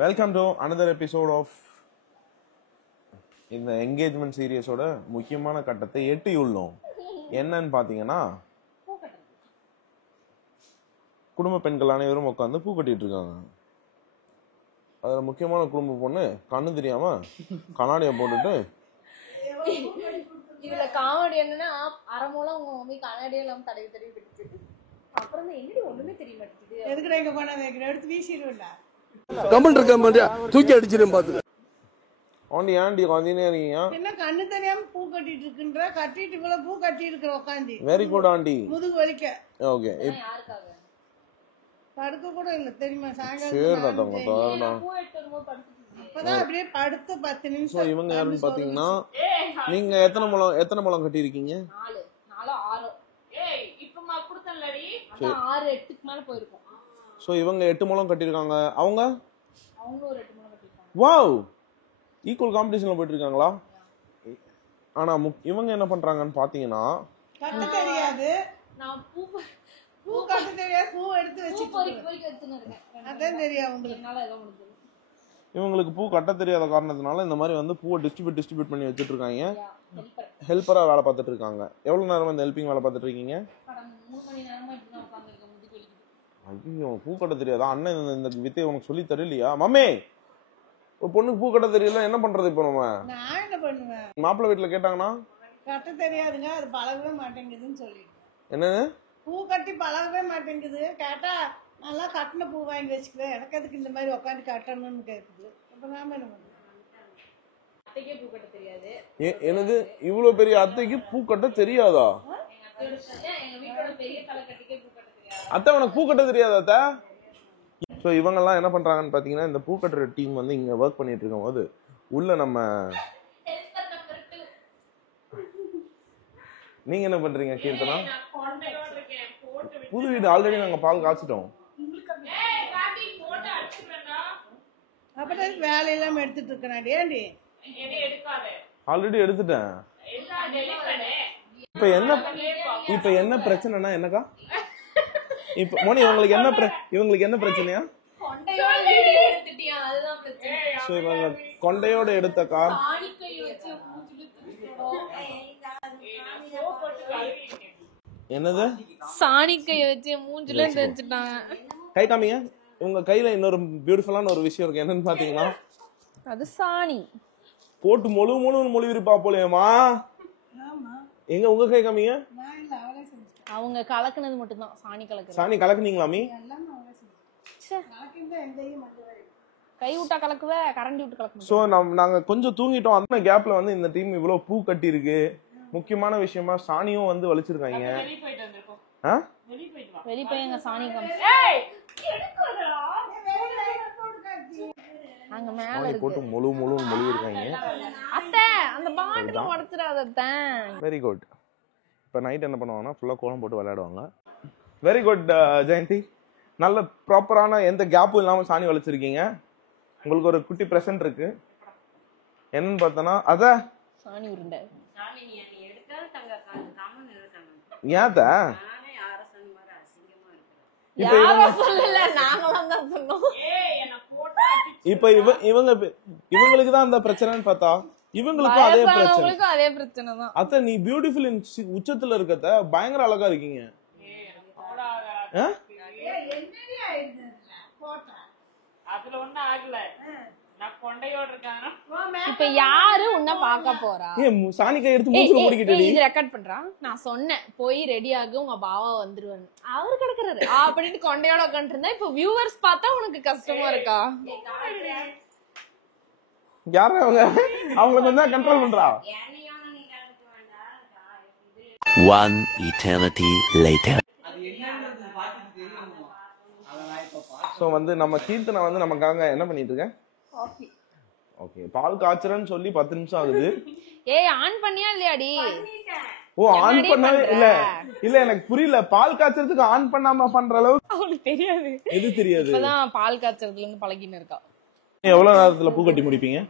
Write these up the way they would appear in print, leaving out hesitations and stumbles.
Welcome to another episode of இந்த engagement சீரியஸோட முக்கியமான கட்டத்தை எட்டியுள்ளோம். என்னன்னு பாத்தீங்கன்னா, குடும்ப பெண்கள் அனைவரும் உட்காந்து பூ கட்டிட்டு இருக்காங்க. அதுல முக்கியமான குடும்ப பொண்ணு கண்ணு தெரியாம கண்ணாடியை போட்டுட்டு, இதுல காமெடி என்னன்னா அரை மூலம் உங்க மம்மி கண்ணாடியே இல்லாம தடவி தடவி விட்டுச்சு. அப்புறம் என்னடி ஒண்ணுமே தெரிய மாட்டேங்குது, எதுக்குடா இங்க போனது எடுத்து வீசிடுவேன்டா. கமெண்ட் இருக்க மாட்டியா தூக்கி அடிச்சிரும் பாத்து. ஆண்டி ஆண்டி கொஞ்சே இருக்கீங்க, என்ன கண்ணு தெரியாம பூ கட்டிட்டு இருக்குன்ற, கட்டிட்டு இவ்வளவு பூ கட்டி இருக்கிற உட்காந்து. Very good aunty. முதுகு வலிக்க. ஓகே, யாருக்காக படுக்க கூட இல்ல தெரியுமா? சரி சாயங்காலம் தாத்தா தாத்தா. பூ எடுத்து வரும்போது படுத்துட்டு அப்பதான் அப்படியே படுத்து 10 சோ நிமிஷம். இவங்க யாருன்னு பாத்தீங்கன்னா, நீங்க எத்தனை முழம் கட்டி இருக்கீங்க? 4 6 இப்பமா குடுத்தலடி அதான் 6 8க்கு மேல போயிருக்கும். சோ இவங்க 8 முழம் கட்டிருக்காங்க. அவங்க ஒரு 8 முழம் கட்டிருக்காங்க. வாவ், ஈக்குவல் காம்படிஷன்ல போயிட்டு இருக்காங்களா? ஆனா இவங்க என்ன பண்றாங்கன்னு பாத்தீங்கன்னா, கட்ட தெரியாது, நான் பூ கட்ட தெரியாது, பூ எடுத்து வச்சு பொறுக்கி வச்சுன்னு இருக்கேன். அதான் தெரியும் உங்களுக்கு. என்னால ஏதோ முடிஞ்சது. இவங்களுக்கு பூ கட்ட தெரியாத காரணத்தினால இந்த மாதிரி வந்து பூவை டிஸ்ட்ரிபியூட் பண்ணி வச்சுட்டு இருக்காங்க. ஹெல்ப்பர் ஹெல்ப்பரா வேலை பார்த்துட்டு இருக்காங்க. எவ்வளவு நேரம் இந்த ஹெல்பிங் வேலை பார்த்துட்டு இருக்கீங்க? 3 மணி நேரமா இப்படி தான் உட்கார்ந்திருக்கேன், முதுகு வலிக்குது. ஐயோ, பூ கட்ட தெரியாதா? அண்ணன் இந்த வித்தையை உனக்கு சொல்லி தரலையா? மம்மி, ஒரு பொண்ணுக்கு பூ கட்ட தெரியல, என்ன பண்றது இப்போ? நம்ம நான் என்ன பண்ணுவேன்? மாப்பிள்ளை வீட்டுல கேட்டாங்கன்னா, கட்ட தெரியாதுங்க, அது பழகவே மாட்டேங்குதுன்னு சொல்லிட்டு. என்னன்னு? பூ கட்டி பழகவே மாட்டேங்குது. கேட்டா நல்லா கட்டின பூ வாங்கி வச்சுக்குவேன், எனக்கு அதுக்கு இந்த மாதிரி உட்காந்து கட்டணும்னு கேட்குது. அப்ப நாம என்ன பண்ணுவோம்? அத்தைக்கே பூ கட்ட தெரியாது. எனக்கு இவ்வளவு பெரிய அத்தைக்கு பூ கட்ட தெரியாதா? எங்க வீட்டோட பெரிய தலைக்கட்டிக்கே பூ கட்ட தெரியாது. அத்தை உனக்கு பூ கட்ட தெரியாதா அத்தை? ஸோ இவங்கெல்லாம் என்ன பண்றாங்கன்னு பாத்தீங்கன்னா, இந்த பூ கட்டுற டீம் வந்து இங்க ஒர்க் பண்ணிட்டு இருக்கும் போது உள்ள நம்ம நீங்க என்ன பண்றீங்க கீர்த்தனா? புது வீடு ஆல்ரெடி நாங்க பால் காய்ச்சிட்டோம். அப்பதான் வேலை இல்லாம எடுத்துட்டு இருக்கேன். ஏண்டி ஆல்ரெடி எடுத்துட்டேன். இப்ப என்ன பிரச்சனைனா என்னக்கா? இப்ப மோனி இவங்களுக்கு என்ன பிரச்சனையா? கொண்டையோட வீடியோ எடுத்துட்டியா, அதுதான் பிரச்சனை. சோ இவங்க கொண்டையோட எடுத்த கார் சாணிக்கை வச்சு மூஞ்சில தூக்கிட்டோம். என்னது? சாணிக்கை வச்சு மூஞ்சில தேய்ச்சிட்டாங்க. கை காமிங்க. உங்க கையில இன்னொரு பியூட்டிஃபுல்லான ஒரு விஷயம் இருக்கு. என்னன்னு பாத்தீங்கன்னா, அது சாணி போட்டு மொழிவிருப்பா போலேமா. எங்க உங்க கை காமிங்க. அவங்க கலக்குனது மட்டும் தான், சாணி கலக்குறது. சாணி கலக்குனீங்களாமி? கை விட்டா கலக்குவ, கரண்டி விட்டு கலக்குவ. சோ நாங்க கொஞ்சம் தூங்கிட்டோம். அந்த கேப்ல வந்து இந்த டீம் இவ்வளவு பூ கட்டி இருக்கு. முக்கியமான விஷயமா சாணியும் வந்து வலிச்சிருக்காங்க. வெளிய போய் எங்க சாணி அங்க மேல இருக்கு, போட்டு மொழி இருக்காங்க. அத்தை அந்த பாட்டில உடைச்சிராத அத்தை. Very good. இப்ப நைட் என்ன பண்ணுவாங்கன்னா ஃபுல்லா கோலம் போட்டு விளையாடுவாங்க. வெரி குட் ஜெயந்தி, நல்ல ப்ராப்பரான எந்த கேப்பும் இல்லாம சாணி வலிச்சிருக்கீங்க. உங்களுக்கு ஒரு குட்டி பிரசன்ட் இருக்கு. என்னன்னு பார்த்தனா அத சாணி உருண்டை. ஏத்த இப்ப இவங்களுக்கு தான் அந்த பிரச்சனைன்னு பார்த்தா இவங்களுக்கும் அதே பிரச்சனை தான். அத்த நீ பியூட்டிஃபுல் உச்சத்துல இருக்கத்த, பயங்கர அழகா இருக்கீங்க. அதுல ஒண்ணும் ஆகல, நான் கொண்டையோட இருக்கேன். இப்ப யாரு உன்ன பாக்க போறா? சாணிக்கை எடுத்து மூச்சுல முடிக்கிட்டே இது ரெக்கார்ட் பண்றான். நான் சொன்னேன் போய் ரெடி ஆகு, உங்க பாவா வந்துருவாரு. அவரு கிடக்குறாரு அப்படின்னு கொண்டையோட உட்காந்து இருந்தா, இப்ப வியூவர்ஸ் பார்த்தா உனக்கு கஷ்டமா இருக்கா? யாரு அவங்களை கொஞ்சம் கண்ட்ரோல் பண்றா. One eternity later. சோ வந்து நம்ம கீர்த்தனை வந்து நமக்காக என்ன பண்ணிட்டு இருக்க? ஓகே, பால் காய்ச்சறன்னு சொல்லி 10 நிமிஷம் ஆகுது. ஏய், ஆன் பண்ணியா இல்லையாடி? ஓ, ஆன் பண்ணவே இல்ல எனக்கு புரியல. பால் காய்ச்சறதுக்கு ஆன் பண்ணாம பண்ற அளவுக்கு அவளுக்கு தெரியாது. எது தெரியாது? இப்பதான் பால் காய்ச்சறதுல இருந்து பழகின்னு இருக்கா. எவ்வளவு நேரத்துல பூ கட்டி முடிப்பீங்க?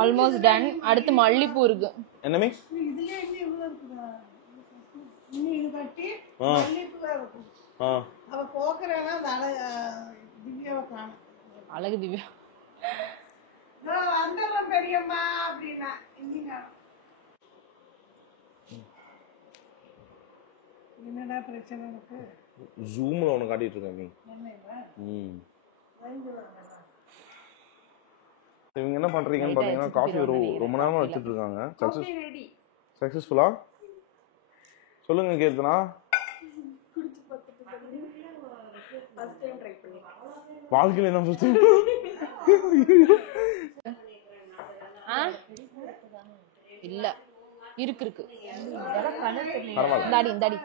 Almost done. அடுத்து மல்லிப்பூ இருக்கு. என்னமே இதுல என்ன இவ்வளவு இருக்குதா? இன்னி இது கட்டி மல்லிப்பூ இருக்கும். அவ போக்குறானா திவ்யாவை காணும். அழகு திவ்யா வந்துடுறோம் பெரியம்மா அப்படின்னா இங்க என்னடா பிரச்சனை உனக்கு? ஜூம்ல உனக்கு காட்டிட்டு இருக்கேன் நீ. இவங்க என்ன பண்றீங்கன்னு பாத்தீங்கன்னா காஃபி ரொம்ப நேரமா வச்சுட்டு இருக்காங்க. சக்சஸ்ஃபுல்லா சொல்லுங்க கீர்த்தனா. வாழ்க்கையில என்ன ஃபர்ஸ்ட் இல்ல இருக்கு பரவாயில்ல. இந்தாடி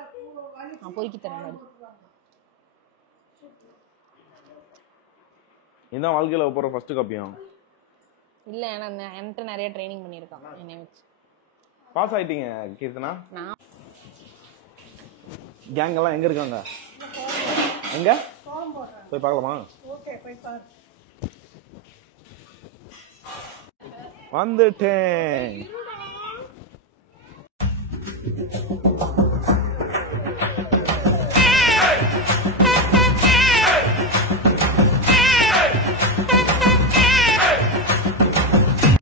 நான் பொறுக்கி தரேன். இதான் வாழ்க்கையில போற ஃபர்ஸ்ட் காப்பியும். இல்ல என்கிட்ட நிறைய ட்ரைனிங் பண்ணிருக்கான் என்னை வச்சு. பாஸ் ஆயிட்டீங்க கீர்த்தனா. கேங் எல்லாம் எங்க இருக்காங்க? எங்க போய் பார்க்கலாமா? ஓகே போய் பாரு. வந்துட்டேன்.